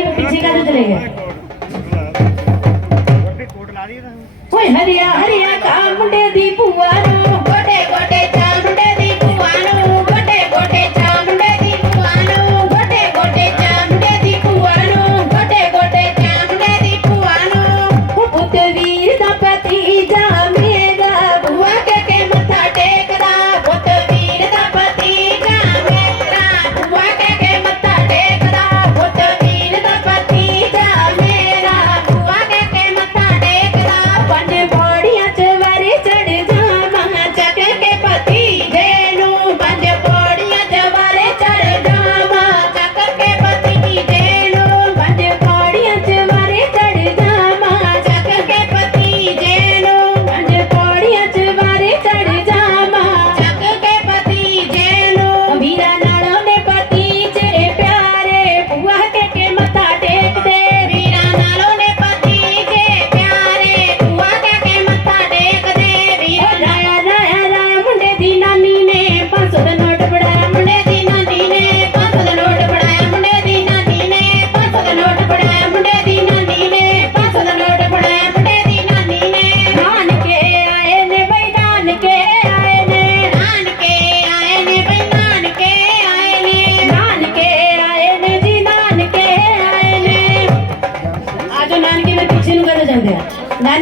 जी पीछे कैसे चले गए हरिया हरिया का मुंडे दी भुआ गोटे गोटे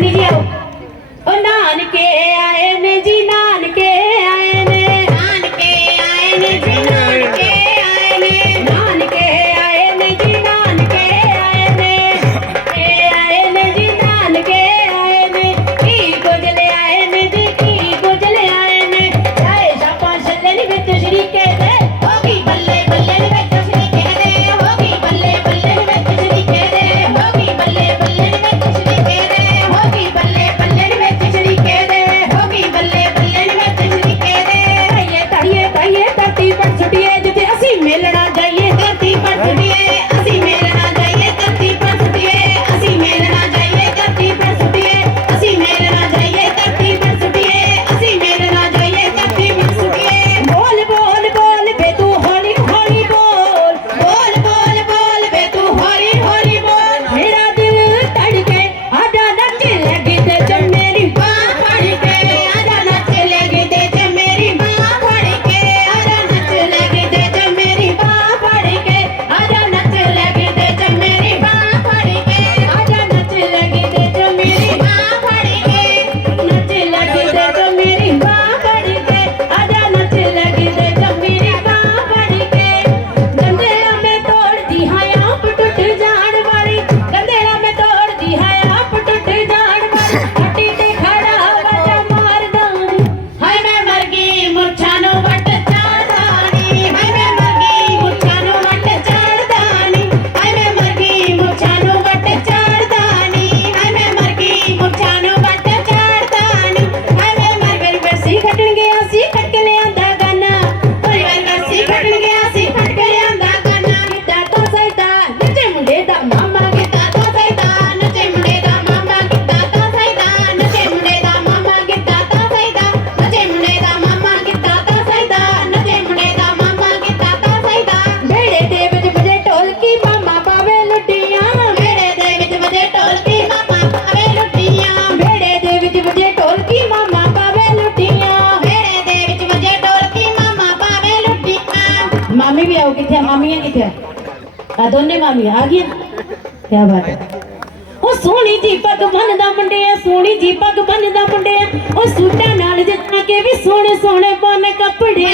ਨਹੀਂ ਲਿਆਓ। ਉਹ ਨਾਨਕੇ ਆਏ ਨੇ ਜੀ ਨਾਨਕੇ ਆਏ हो किथे मामियां किथे ਆ? ਦੋਨੇ ਮਾਮੀਆਂ ਆ ਗਈਆਂ? ਕੀ ਬਾਤ ਹੈ। ਉਹ ਸੋਹਣੀ ਜੀ ਪੱਗ ਬੰਨਦਾ ਮੁੰਡੇ ਆ ਸੋਹਣੀ ਜੀ ਪੱਗ ਬੰਨਦਾ ਮੁੰਡੇ ਆ। ਉਹ ਸੂਟਾਂ ਨਾਲ ਜਿੱਤਾਂ ਕੇ ਵੀ ਸੋਹਣੇ ਸੋਹਣੇ ਪਾਉਣੇ ਕੱਪੜੇ।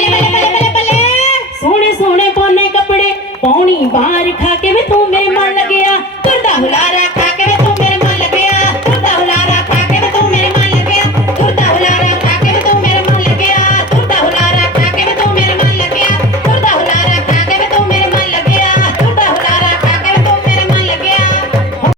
ਸੋਹਣੇ ਸੋਹਣੇ ਪਾਉਣੇ ਕੱਪੜੇ। ਪੌਣੀ ਬਾਹਰ ਖਾ ਕੇ ਵੀ ਤੂੰ ਮੇ ਮਨ ਲੱਗਿਆ। ਕਰਦਾ ਹੁਲਾਰਾ ਖਾ ਕੇ